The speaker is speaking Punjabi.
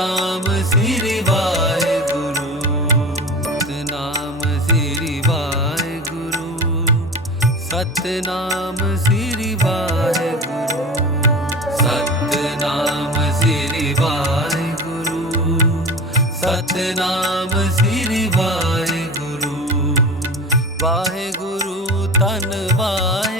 ਸਤਨਾਮ ਸ੍ਰੀ ਵਾਹਿਗੁਰੂ ਸਤਨਾਮ ਸ੍ਰੀ ਵਾਹਿਗੁਰੂ ਸਤਨਾਮ ਸ੍ਰੀ ਵਾਹਿਗੁਰੂ ਸਤਨਾਮ ਸ੍ਰੀ ਵਾਹਿਗੁਰੂ ਸਤਨਾਮ ਸ੍ਰੀ ਵਾਹਿਗੁਰੂ ਵਾਹਿਗੁਰੂ ਧੰਨ ਵਾਹਿ